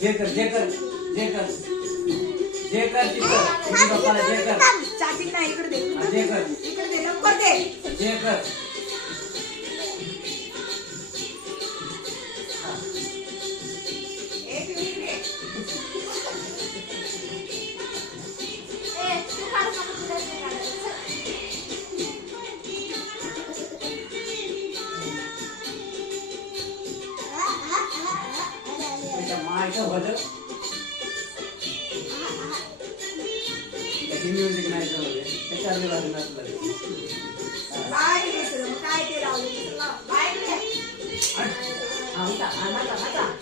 जे कर जे कर जे कर जे कर तिथं बाप्पाला जे कर चाबी नाही इकडे दे जे कर इकडे दे लवकर दे जे कर एक मिनिट दे तू काढ त्याच्या मायचं भलं त्याची म्युझिक नाही जमले त्याच्या बाजू नसलं काय ते मग काय ते लावले बाय हा